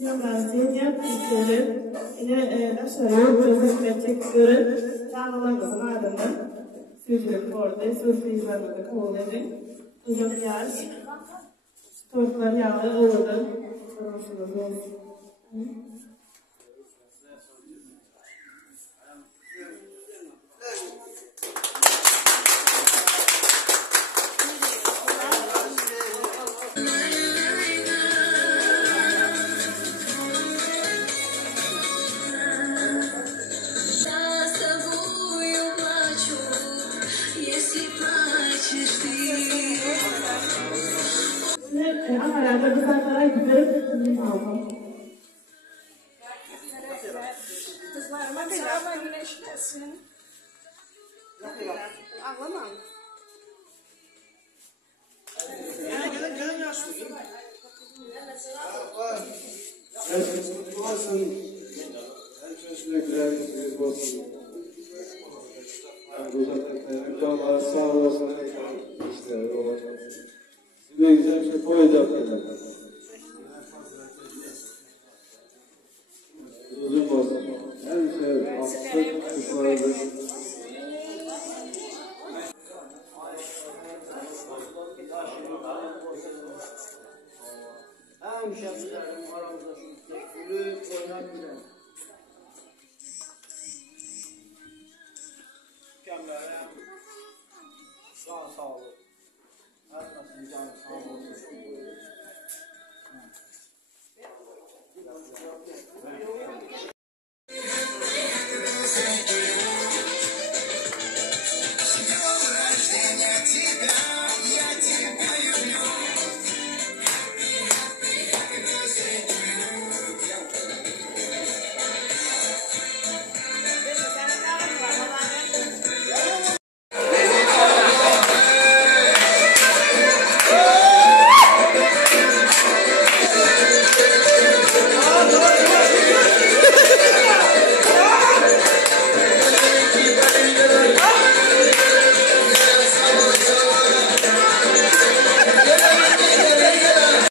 Yandan zihniyet kültürü yine aşağıya gözükmeyecek görün. Tanrılarımızın ardından sürdürüp orada sürprizlerle kabul edin. Uzun yaş, tortlar yağı olurdu. Konuşuruz. Amalarda bu sayfalara gidelim. Kızlarıma selam güneşlesin. Ağlamam. Gelin yaşlı. Herkesin kutlu olsun. Herkesine güzel olsun. Canlar sağ olasın. İşte olacak. Size güzel bir şey koyacak. Uzun olsun. Her şey aksın. Kutlardır. Hem şeflerim aramızda şu gülüp oynatmıyor. Mükemmel. Sağ olun. Her nasıl canı sağ olsun.